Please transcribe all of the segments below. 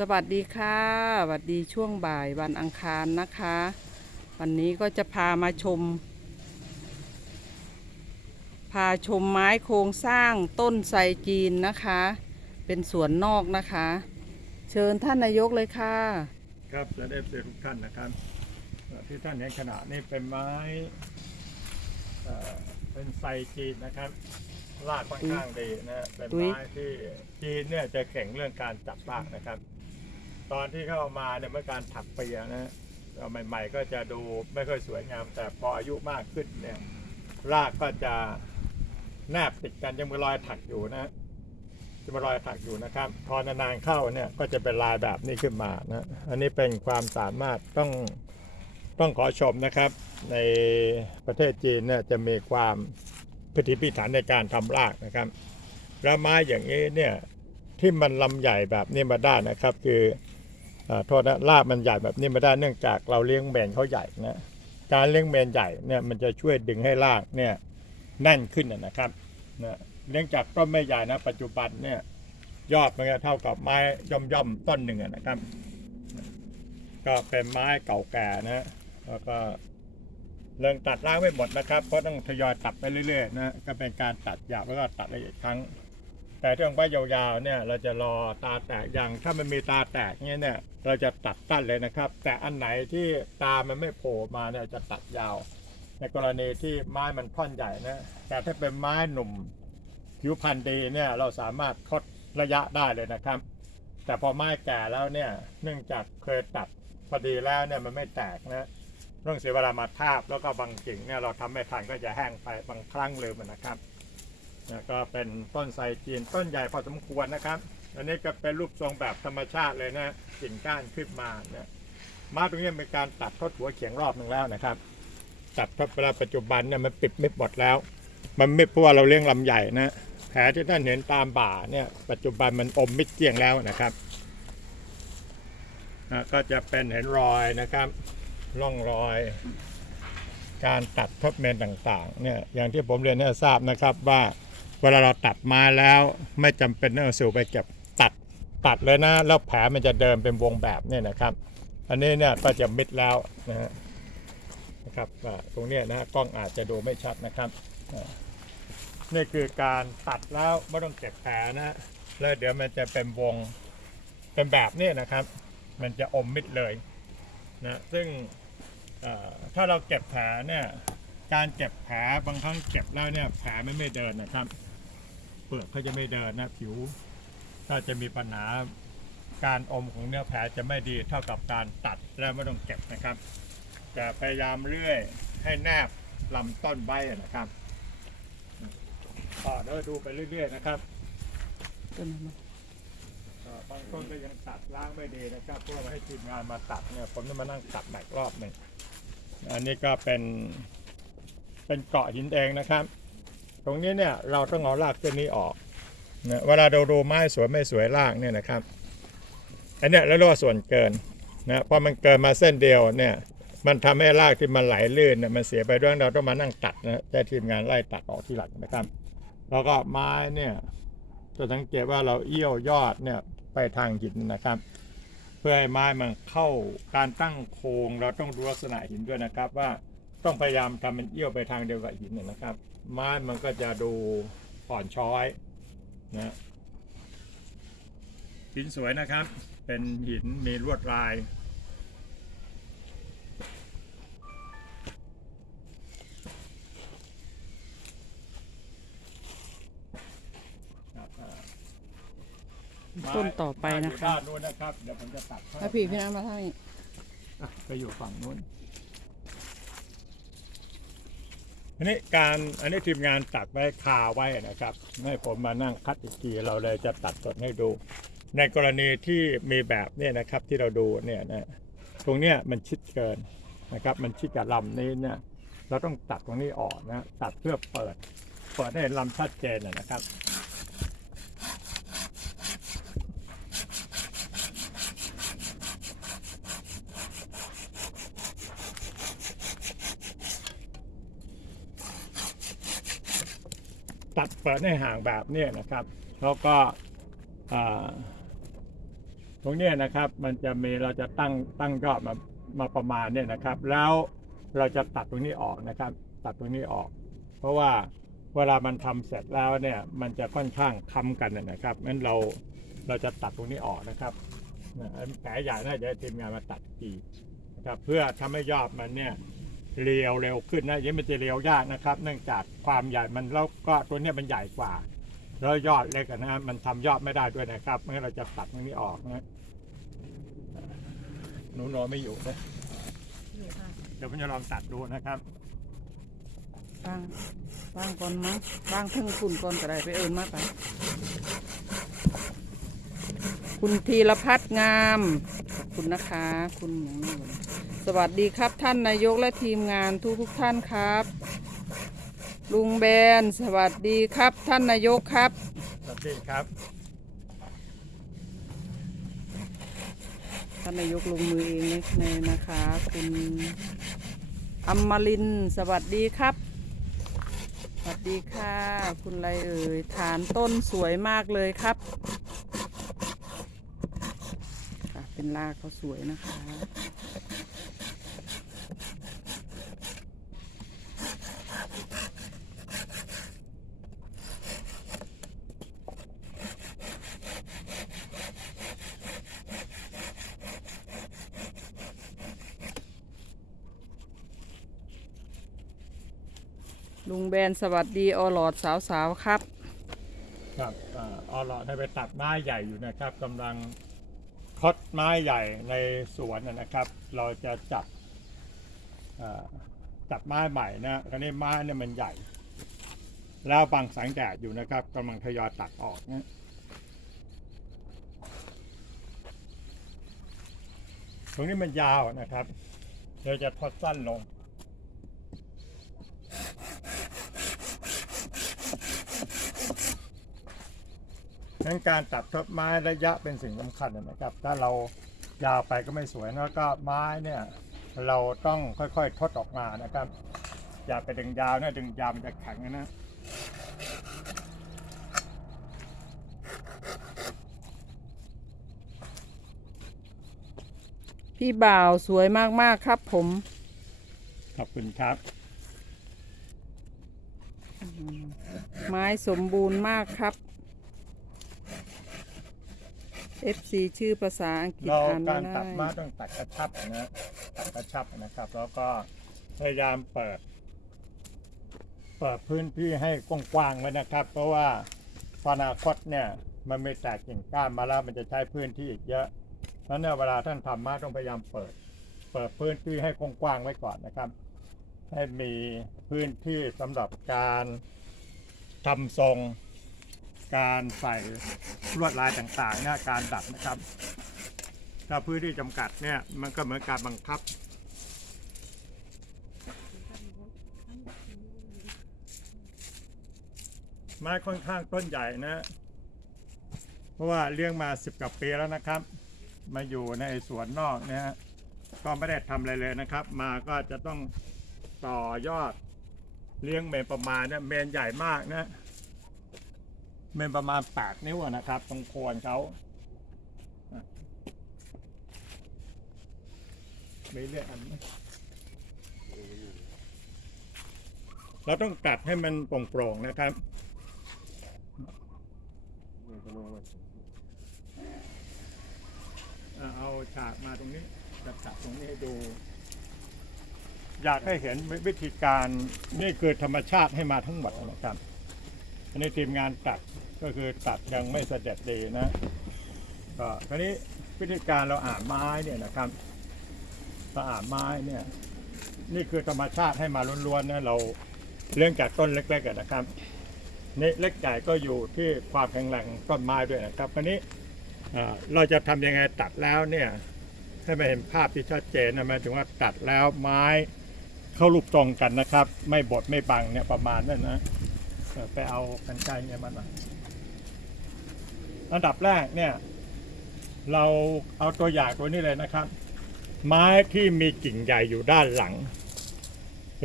สวัสดีค่ะสวัสดีช่วงบ่ายวันอังคารนะคะ วันนี้ก็จะพามาชม พาชมไม้โครงสร้างต้นไทรจีนนะคะ เป็นสวนนอกนะคะ เชิญท่านนายกเลยค่ะ ครับและเอฟซีทุกท่านนะครับที่ท่านเห็นขณะนี้เป็นไม้เอ่อเป็นไซจีนนะครับรากค่อนข้างดีนะเป็นไม้ที่จีนเนี่ยจะเก่งเรื่องการจับรากนะครับ ตอนที่เข้ามาเนี่ยเมื่อการถักเปียนะใหม่ ๆ ก็จะดูไม่ค่อยสวยงาม แต่พออายุมากขึ้นเนี่ย รากก็จะแนบติดกันยังมีรอยถักอยู่นะจะมารอยถักอยู่นะครับ พอนานๆเข้าเนี่ยก็จะเป็นลายแบบนี้ขึ้นมานะอันนี้เป็นความสามารถต้องต้องขอชมนะครับ ในประเทศจีนเนี่ยจะมีความพิถีพิถันในการทำรากนะครับแล้วไม้อย่างนี้เนี่ยที่มันลำใหญ่แบบนี้มาได้นะครับ คือ โทษนะรากมันใหญ่แบบนี้ไมาได้เนื่องจากเราเลี้ยงเมนเขาใหญ่นะการเลี้ยงเมนใหญ่เนี่ยมันจะช่วยดึงให้รากเนี่ยแน่นขึ้นนะครับนะเนื่องจากต้นไม่ใหญ่นะปัจจุบันเนี่ยยอดมันก็เท่ากับไม้ย่อมย่อมต้นหนึ่งอนะครับ ก็เป็นไม้เก่าแก่นะแล้วก็เรื่องตัดลางไม่หมดนะครับ เพราะต้องทยอยตัดไปเรื่อยๆนะก็เป็นการตัดหยาบแล้วก็ตัดละเอียดครั้ง แต่ที่ของไม้ยาวๆเนี่ยเราจะรอตาแตกอย่างถ้ามันมีตาแตกเนี่ยเนี่ยเราจะตัดสั้นเลยนะครับ แต่อันไหนที่ตามันไม่โผล่มาเนี่ยจะตัดยาว ในกรณีที่ไม้มันท่อนใหญ่นะแต่ถ้าเป็นไม้หนุ่มผิวพันธุ์ดีเนี่ยเราสามารถทดระยะได้เลยนะครับ แต่พอไม้แก่แล้วเนี่ยเนื่องจากเคยตัดพอดีแล้วเนี่ยมันไม่แตกนะต้องเสียเวลามาทาบแล้วก็บางกิ่งเนี่ยเราทำไม่ทันก็จะแห้งไปบางครั้งเลืมอะนะครับ นี่ยก็เป็นต้นไทรจีนต้นใหญ่พอสมควรนะครับ อันนี้ก็เป็นรูปทรงแบบธรรมชาติเลยนะกิ่งก้านขึ้นมาเนี่ยมาตรงนี้มีการตัดทดหัวเขียงรอบหนึ่งแล้วนะครับ ตัดทดเวลาปัจจุบันเนี่ยมันปิดมิดหมดแล้ว มันไม่เพราะว่าเราเลี้ยงลำใหญ่นะแผลที่ท่านเห็นตามบ่าเนี่ยปัจจุบันมันอมมิดเกลี้ยงแล้วนะครับนะก็จะเป็นเห็นรอยนะครับร่องรอยการตัดทดเมนต่างๆเนี่ยอย่างที่ผมเรียนให้ทราบนะครับว่า เวลาเราตัดมาแล้วไม่จำเป็นต้องเอาสิวไปเก็บตัดตัดเลยนะ แล้วแผลมันจะเดินเป็นวงแบบเนี่ยนะครับ อันนี้เนี่ยก็จะมิดแล้วนะฮะนะครับตรงนี้นะฮะกล้องอาจจะดูไม่ชัดนะครับนี่คือการตัดแล้วไม่ต้องเก็บแผลนะแล้วเดี๋ยวมันจะเป็นวงเป็นแบบนี้นะครับ มันจะอมมิดเลยนะซึ่งถ้าเราเก็บแผลเนี่ยการเก็บแผลบางครั้งเก็บแล้วเนี่ยแผลไม่ไม่เดินนะครับ เปลือกเขาจะไม่เดินนะผิว ถ้าจะมีปัญหาการอมของเนื้อแผลจะไม่ดีเท่ากับการตัดแล้วไม่ต้องเก็บนะครับจะพยายามเลื่อยให้แนบลำต้นใบนะครับต่อเดี๋ยวดูไปเรื่อย ๆ นะครับต้นอะบางต้นก็ยังตัดล้างไม่ดีนะครับเพื่อมาให้ทีมงานมาตัดเนี่ยผมจะมานั่งตัดใหม่อีกรอบหนึ่งอันนี้ก็เป็นเป็นเกาะหินแดงนะครับ ตรงนี้เนี่ยเราต้องเอารากเส้นนี้ออกนะเวลาเราดูไม้สวยไม่สวยรากเนี่ยนะครับอันเนี้ยเราเรียกว่าส่วนเกินนะพอมันเกินมาเส้นเดียวเนี่ยมันทำให้รากที่มันไหลลื่นเนี่ยมันเสียไปด้วยเราต้องมานั่งตัดนะใช้ทีมงานไล่ตัดออกที่หลังนะครับ แล้วก็ไม้เนี่ยจะสังเกตว่าเราเอี้ยวยอดเนี่ยไปทางหินนะครับ เพื่อให้ไม้มันเข้าการตั้งโครงเราต้องดูลักษณะหินด้วยนะครับ ว่าต้องพยายามทำมันเอี้ยวไปทางเดียวกับหินนนะครับ ไม้มันก็จะดูอ่อนช้อยนะหินสวยนะครับ เป็นหินมีลวดลายครับอ่าต้นต่อไปนะอยู่คะ ด้านนู้นนะครับ เดี๋ยวผมจะตัดให้ถ้าพี่พี่น้ำมาทางนี้ อะไปอยู่ฝั่งนู้น อันนี้การอันนี้ทีมงานตัดไว้คาไว้นะครับให้ผมมานั่งคัดอีกทีเราเลยจะตัดสดให้ดู ในกรณีที่มีแบบเนี่ยนะครับที่เราดูเนี่ยนะตรงเนี้ยมันชิดเกินนะครับ มันชิดกับลำนี้เนี่ยเราต้องตัดตรงนี้ออกนะตัดเพื่อเปิดเปิดให้ลำชัดเจนนะครับ ตัดเปิดให้ห่างแบบนี้นะครับ แล้วก็ตรงนี้นะครับมันจะมีเราจะตั้งตั้งยอดมามาประมาณเนี่ยนะครับ แล้วเราจะตัดตรงนี้ออกนะครับ ตัดตรงนี้ออก เพราะว่าเวลามันทำเสร็จแล้วเนี่ยมันจะค่อนข้างค้ำกันนะครับงั้นเราเราจะตัดตรงนี้ออกนะครับแผลใหญ่น่าจะให้ทีมงานมาตัดอีกนะครับเพื่อทำให้ยอดมันเนี่ย เรียวเร็วขึ้นนะยังนี้มันจะเรียวยากนะครับ เนื่องจากความใหญ่มันแล้วก็ตัวเนี้ยมันใหญ่กว่า แล้วยอดเล็กนะฮะมันทำยอดไม่ได้ด้วยนะครับงั้นเราจะตัดตรงนี้ออกนะหนูนอนไม่อยู่นะเดี๋ยวผมจะลองตัดดูนะครับบ้างบ้างก่อนมั้งบ้างเพิ่งคุณก่อนก็ได้ไปเอิญมากไปคุณธีรพัฒน์งามขอบคุณนะคะ คุณอย่างนี้ สวัสดีครับท่านนายกและทีมงานทุกทุกๆท่านครับ ลุงแบน สวัสดีครับท่านนายกครับ สวัสดีครับ ท่านนายกลงมือเองเลยนะคะคุณอมมารินทร์สวัสดีครับ สวัสดีค่ะ คุณอะไรเอ่ยฐานต้นสวยมากเลยครับค่ะเป็นรากเขาสวยนะคะ ลุงแบนสวัสดีออหลอดสาวๆครับ ครับอออลอได้ไปตัดไม้ใหญ่อยู่นะครับกำลังคดไม้ใหญ่ในสวนนะนะครับ เราจะจับอ่าจับไม้ใหม่นะคราวนี้ไม้เนี่ยมันใหญ่ แล้วบังแสงแดดอยู่นะครับกำลังทยอยตัดออกนะตรงนี้มันยาวนะครับ เราจะทอดสั้นลง ดัง นั้นการตัดทบไม้ระยะเป็นสิ่งสำคัญนะครับ ถ้าเรายาวไปก็ไม่สวยแล้วก็ไม้เนี่ยเราต้องค่อยๆทดออกมานะครับ อย่าไปดึงยาวนะดึงยาวมันจะแข็งนะพี่บ่าวสวยมาก ๆ ครับผม ขอบคุณครับ ไม้สมบูรณ์มากครับ FC ชื่อภาษาอังกฤษเราอ่านการไม่ตัดไม้ได้ต้องตัดกระชับนะตัดกระชับนะครับ แล้วก็พยายามเปิด เปิดพื้นที่ให้กว้างๆไว้นะครับ เพราะว่าอนาคตเนี่ยมันไม่แตกกิ่งก้านมาแล้วมันจะใช้พื้นที่อีกเยอะเพราะฉะนั้นเนยเวลาท่านทำไม้ต้องพยายามเปิด เปิดพื้นที่ให้กว้างๆไว้ก่อนนะครับ ให้มีพื้นที่สำหรับการทำทรง การใส่ลวดลายต่างๆเนี่ยการดัดนะครับ ถ้าพื้นที่จำกัดเนี่ยมันก็เหมือนการบังคับ ไม้ค่อนข้างต้นใหญ่นะ เพราะว่าเลี้ยงมาสิบกว่าปีแล้วนะครับ มาอยู่ในสวนนอกเนี่ยก็ไม่ได้ทำอะไรเลยนะครับ มาก็จะต้องต่อยอดเลี้ยงเมนประมาณเนี่ยเมนใหญ่มากนะ เมนประมาณแปดนิ้วนะครับ ตรงโคนเขาไม่เรียกอันไหมเราต้องตัดให้มันโปร่งๆนะครับเอาฉากมาตรงนี้จับจับตรงนี้ให้ดู อยากให้เห็นวิธีการนี่คือธรรมชาติให้มาทั้งหมดนะครับ อันนี้ทีมงานตัดก็คือตัดยังไม่เสด็จดีนะก็คราวนี้วิธีการเราอ่านไม้เนี่ยนะครับเราอ่านไม้เนี่ยนี่คือธรรมชาติให้มาล้วนๆนะเราเรื่องจากต้นเล็กๆอะนะครับนี่เล็กใหญ่ก็อยู่ที่ความแข็งแรงต้นไม้ด้วยนะครับคราวนี้เราจะทำยังไงตัดแล้วเนี่ยให้มาเห็นภาพที่ชัดเจนนะหมายถึงว่าตัดแล้วไม้เข้ารูปตรงกันนะครับ ไม่บดไม่บังเนี่ยประมาณนั้นนะ ไปเอากันไกรเนี่ยมาหน่อยอันดับแรกเนี่ย เราเอาตัวอย่างตัวนี้เลยนะครับ ไม้ที่มีกิ่งใหญ่อยู่ด้านหลัง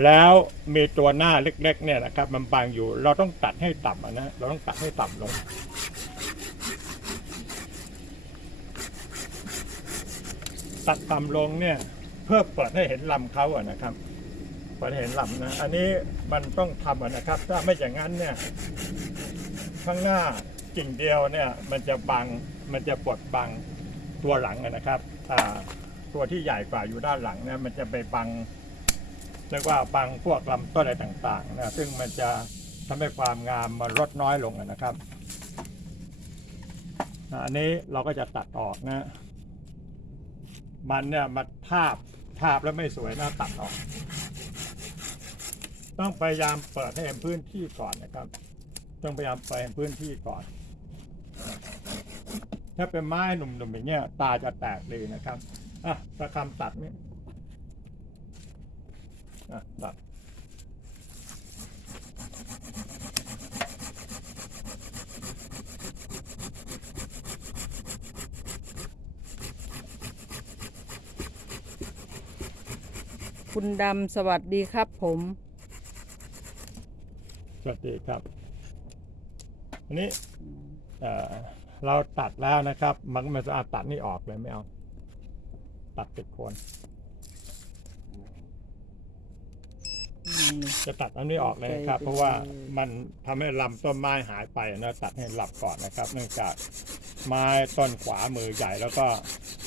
แล้วมีตัวหน้าเล็กๆเนี่ยนะครับ มันบางอยู่ เราต้องตัดให้ต่ำนะเราต้องตัดให้ต่ำลงตัดต่ำลงเนี่ย เพื่อเปิดให้เห็นลำเขาอะนะครับ เปิดให้เห็นลำนะ อันนี้มันต้องทำนะครับ ถ้าไม่อย่างนั้นเนี่ย ข้างหน้ากิ่งเดียวเนี่ย มันจะบัง มันจะปดบังตัวหลังนะครับตัวที่ใหญ่กว่าอยู่ด้านหลังเนี่ยมันจะไปบังเรียกว่าบังพวกลำต้นอะไรต่างๆนะซึ่งมันจะทำให้ความงามมันลดน้อยลงนะครับอันนี้เราก็จะตัดออกนะ มันเนี่ยมาทาบทาบแล้วไม่สวยนะตัดออก ต้องพยายามเปิดให้เห็นพื้นที่ก่อนนะครับ ต้องพยายามเปิดให้เห็นพื้นที่ก่อน ถ้าเป็นไม้หนุ่มๆอย่างเงี้ยตาจะแตกเลยนะครับอะตะคำตัดนี่อะตัดคุณดำสวัสดีครับผม สวัสดีครับอันนี้เอ่อเราตัดแล้วนะครับ มันมันจะอาตัดนี่ออกเลยไม่เอา ตัดติดโคนจะตัดอันนี้ออกเลยครับ เพราะว่ามันทำให้ลำต้นไม้หายไปนะตัดให้หลับก่อนนะครับ เนื่องจากไม้ต้นขวามือใหญ่แล้วก็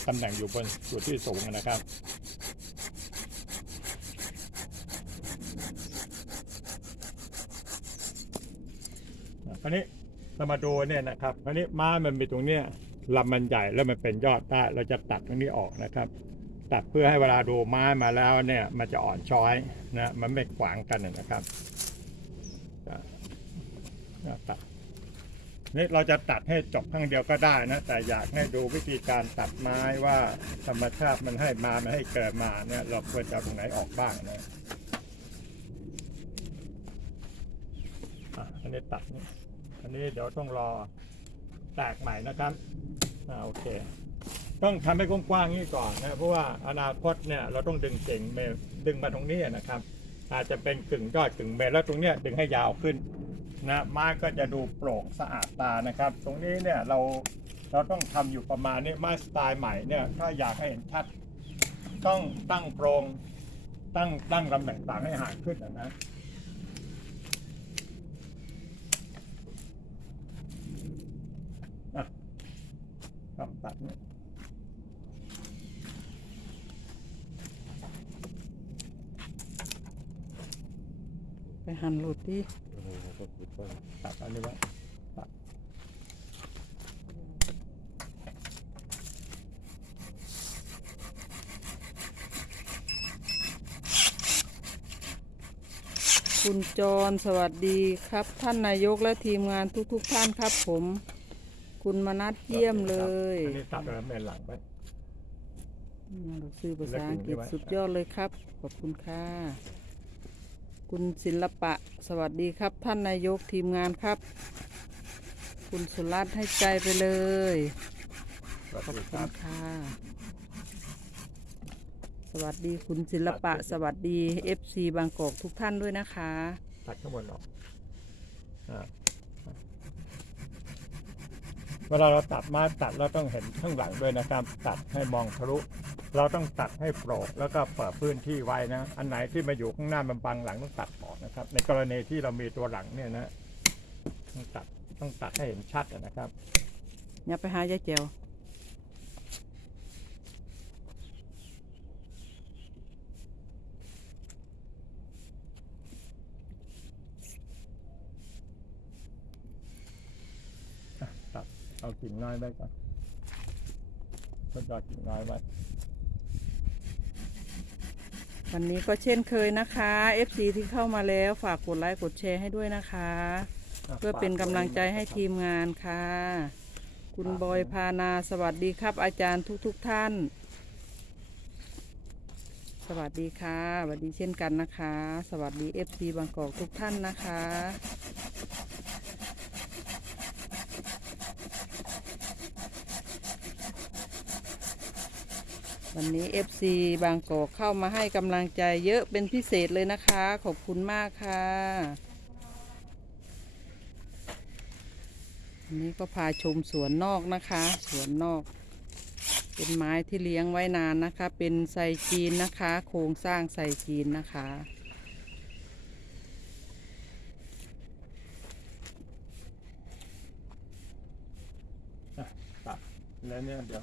ตำแหน่งอยู่บนจุดที่สูงนะครับ คราวนี้เรามาดูเนี่ยนะครับคราวนี้ไม้มันมีตรงเนี้ยลำมันใหญ่แล้วมันเป็นยอดได้ เราจะตัดตรงนี้ออกนะครับ ตัดเพื่อให้เวลาดูไม้มาแล้วเนี่ยมันจะอ่อนช้อยนะมันไม่ขวางกันนะครับตัดนี่เราจะตัดให้จบข้งเดียวก็ได้นะ แต่อยากให้ดูวิธีการตัดไม้ว่าธรรมชาติมันให้มามันให้เกิดมาเนี่ยเราควรจะตรงไหนออกบ้างนะอะอันนี้ตัดนี่ อันนี้เดี๋ยวต้องรอแตกใหม่นะครับอ่าโอเคต้องทำให้กว้างๆนี่ก่อนนะเพราะว่าอนาคตเนี่ยเราต้องดึงเก่งเมดึงมาตรงนี้นะครับ อาจจะเป็นกึ่งยอดกึ่งเมลแล้วตรงเนี้ยดึงให้ยาวขึ้นนะม้ก็จะดูโปร่งสะอาดตานะครับ ตรงนี้เนี่ยเราเราต้องทำอยู่ประมาณนี้ม้สไตล์ใหม่เนี่ยถ้าอยากให้เห็นชัดต้องตั้งโปรงตั้งตั้งลำแหน่งต่างให้ห่างขึ้นนะนะอะ ครับตัดเนี่ยไปหั่นโรตีตัดอันนี้ไว้ตัดคุณจรสวัสดีครับ ท่านนายกและทีมงานทุกๆท่านครับผม คุณมนัดเยี่ยมเลยอันนี้ตัดแล้วแม่นหลังไปเราซื้อภาษาอังกฤษสุดยอดเลยครับ ขอบคุณค่ะ คุณศิลปะ สวัสดีครับ ท่านนายกทีมงานครับ คุณสุรัตน์ให้ใจไปเลยสวัสขอบดีคุครัณบค่ะ สวัสดีคุณศิลปะ สวัสดี FC บางกอกทุกท่านด้วยนะคะ ตัดข้างบนออกอ่า เวลาเราตัดไมาตัดเราต้องเห็นข้างหลังด้วยนะครับ ตัดให้มองทะลุ เราต้องตัดให้โปร่งแล้วก็เปิดพื้นที่ไว้นะ อันไหนที่มาอยู่ข้างหน้ามันบังหลังต้องตัดออกนะครับ ในกรณีที่เรามีตัวหลังเนี่ยนะต้องตัดต้องตัดให้เห็นชัดนะครับ อย่าไปหายายเจียว อะตัดเอา กิ่งน้อยไว้ก่อนทดลองกิ่งน้อยไว้วันนี้ก็เช่นเคยนะคะ FC ที่เข้ามาแล้วฝากกดไลค์กดแชร์ให้ด้วยนะคะะเพื่อเป็นกำลังใจให้ทีมงานค่ะ คุณบอยพานาสวัสดีครับอาจารย์ทุกๆทท่าน สวัสดีค่ะสวัสดีเช่นกันนะคะ สวัสดี FC บางกอกทุกท่านนะคะ วันนี้ FC บางกอกเข้ามาให้กำลังใจเยอะเป็นพิเศษเลยนะคะ ขอบคุณมากค่ะวันนี้ก็พาชมสวนนอกนะคะ สวนนอก เป็นไม้ที่เลี้ยงไว้นานนะคะ เป็นไซจีนนะคะ โครงสร้างไซจีนนะคะตัดแล้วเนี่ยเดี๋ยว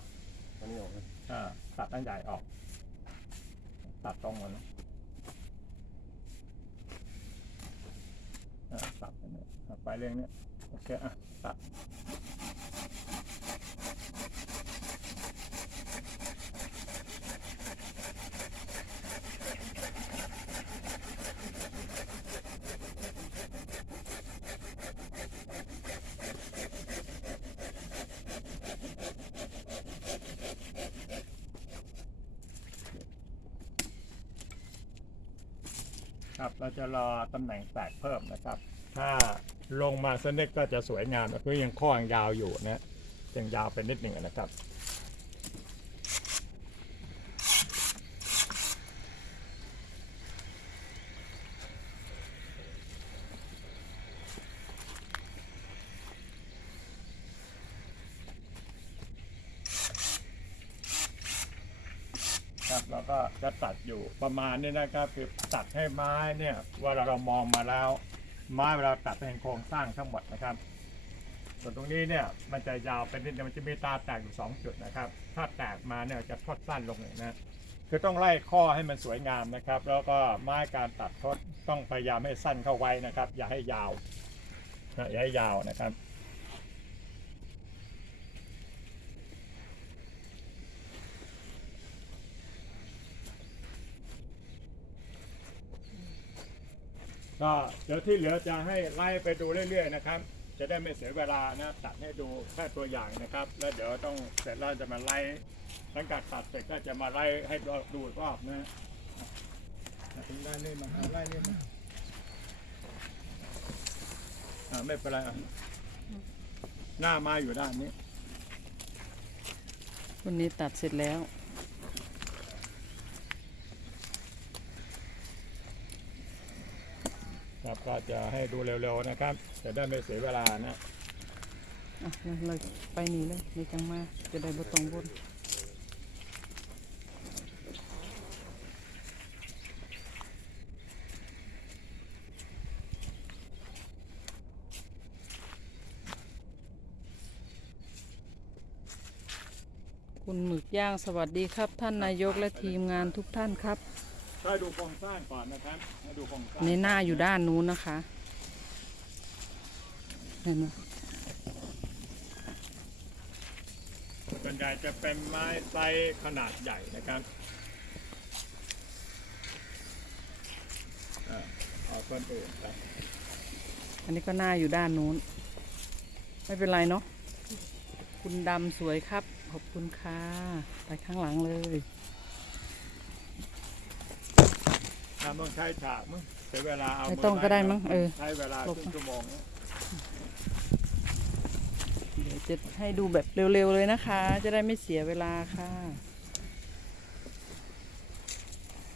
อันนี้ออกนะอ่า ตัดอันใหญ่ออก ตัดตรงหมดนะอ่าตัดไปเรื่องเนี้ยโอเคอะตัด ครับ เราจะรอตำแหน่งแตกเพิ่มนะครับ ถ้าลงมาเส้นเล็กก็จะสวยงามเพราะยังข้อยังยาวอยู่นะยังยาวไปนิดหนึ่งนะครับเราก็จะตัด อยู่ประมาณนี้นะครับ คือตัดให้ไม้เนี่ยเวลาเรามองมาแล้ว ไม้เวลาตัดเป็นโครงสร้างทั้งหมดนะครับ ส่วนตรงนี้เนี่ยมันจะยาวเป็นนิดมันจะมีตาแตกอยู่สองจุดนะครับ ถ้าแตกมาเนี่ยจะทอดสั้นลงเลยนะคือต้องไล่ข้อให้มันสวยงามนะครับ แล้วก็ไม้การตัดทดต้องพยายามให้สั้นเข้าไว้นะครับ อย่าให้ยาวนะอย่าให้ยาวนะครับ ก็เดี๋ยวที่เหลือจะให้ไล่ไปดูเรื่อยๆนะครับ จะได้ไม่เสียเวลานะตัดให้ดูแค่ตัวอย่างนะครับ แล้วเดี๋ยวต้องเสร็จแล้วจะมาไล่หลังจากตัดเสร็จก็จะมาไล่ให้ดูอีกรอบนะอะถึงด้านนี้มาอะไล่นี่มาอ่าไม่เป็นไรอะหน้ามาอยู่ด้านนี้วันนี้ตัดเสร็จแล้ว ครับ ก็จะให้ดูเร็วๆนะครับ จะได้ไม่เสียเวลานะอะเราเราไปนี่เลยไม่จังมาจะได้บ่ต้องบนคุณหมึกย่างสวัสดีครับ ท่านนายกและทีมงานทุกท่านครับ ถ้าดูโครงสร้างก่อนนะครับให้ดูโครงสร้างในหน้าอยู่ด้านนู้นนะคะเห็นไหมส่วนใหญ่จะเป็นไม้ไซส์ขนาดใหญ่นะครับอ่าเอาต้นอื่นครับอันนี้ก็หน้าอยู่ด้านนู้น ไม่เป็นไรเนาะคุณดำสวยครับ ขอบคุณค่ะ ไปข้างหลังเลย ถ้า ต้องใช้ฉากมั้งเสียเวลาเอาไม่ต้องก็ได้มั้งเออ ใช้เวลาหลบครึ่งชั่วโมงนะเดี๋ยวจะให้ดูแบบเร็วๆเลยนะคะ จะได้ไม่เสียเวลาค่ะ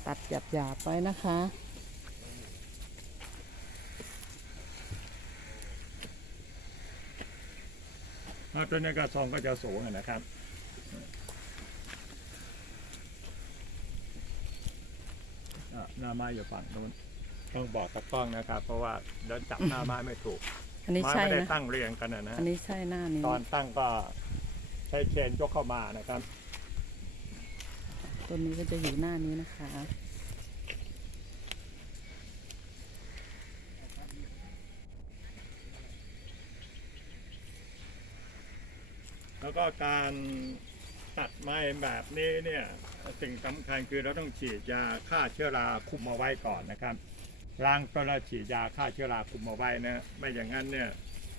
ตัดหยาบๆไปนะคะถ้าตัวนี้ก็ทรงก็จะสูงอะนะครับอะ หน้าไม้อยู่ฝั่งนู้นต้องบอกกับกล้องนะครับ เพราะว่าเดินจับหน้าไม้ไม่ถูกอันนี้ไม้ใช่ไม่ได้นะตั้งเรียงกันนะนะอันนี้ใช่หน้านี้ตอนตั้งก็ใช้เชนยกเข้ามานะครับ ต้นนี้ก็จะอยู่หน้านี้นะคะ แล้วก็การ ตัดไม้แบบนี้เนี่ยสิ่งสำคัญคือเราต้องฉีดยาฆ่าเชื้อราคุมเอาไว้ก่อนนะครับล้างต้นแล้วฉีดยาฆ่าเชื้อราคุมเอาไว้นะไม่อย่างนั้นเนี่ย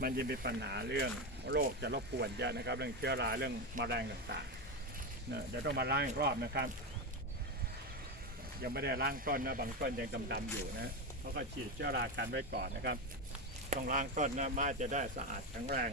มันจะมีปัญหาเรื่องโรคจะรบกวนเยอะนะครับ เรื่องเชื้อราเรื่องมแมลงต่างๆนะเดี๋ยวต้องมาล้างอีกรอบนะครับ ยังไม่ได้ล้างต้นนะบางต้นยังดำๆอยู่นะเขาก็ฉีดเชื้อรากันไว้ก่อนนะครับ ต้องล้างต้นนะม้จะได้สะอาดแข็งแรง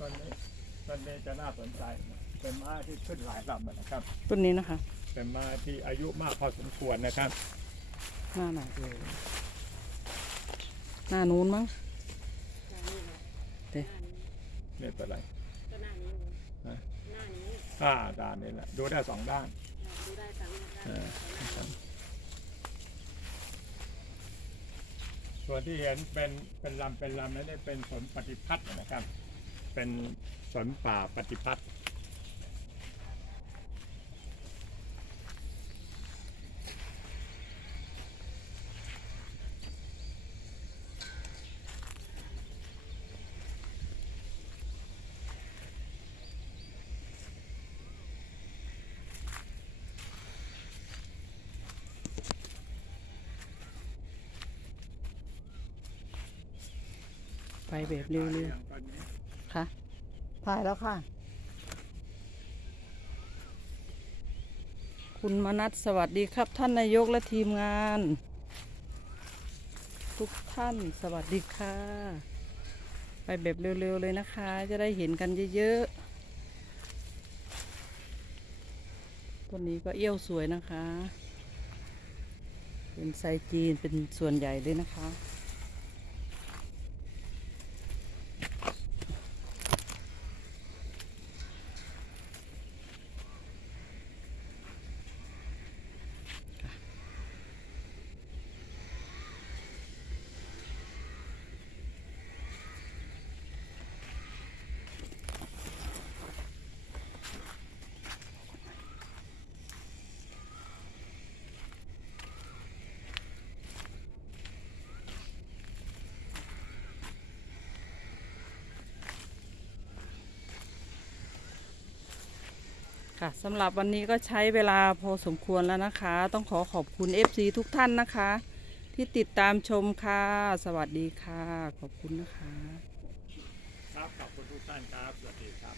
ต้นนี้จะน่าสนใจเป็นไม้ที่ขึ้นหลายลำนะครับ ต้นนี้นะคะ เป็นไม้ที่อายุมากพอสมควรนะครับหน้าไหนเลยหน้านู้นมั้งเด้นี่เป็นไรก็หน้านี้ฮะหน้านี้อ่าด้านนี้แหละดูได้สองด้านดูได้สามด้านเออนะครับส่วนที่เห็นเป็นเป็นลำเป็นลำนั้นเป็นสนปฏิพัฒน์นะครับ เป็นสนป่าปฏิพัฒน์ไปแบบเร็วอย่างต้นนี้ๆ ค่ะถ่ายแล้วค่ะ คุณมนัสสวัสดีครับ ท่านนายกและทีมงาน ทุกท่านสวัสดีค่ะ ไปแบบเร็วๆเลยนะคะ จะได้เห็นกันเยอะๆต้นนี้ก็เอี้ยวสวยนะคะ เป็นไซจีนเป็นส่วนใหญ่เลยนะคะ ค่ะสำหรับวันนี้ก็ใช้เวลาพอสมควรแล้วนะคะ ต้องขอขอบคุณ FC ทุกท่านนะคะ ที่ติดตามชมค่ะ สวัสดีค่ะ ขอบคุณนะคะ ครับขอบคุณทุกท่านครับ สวัสดีครับ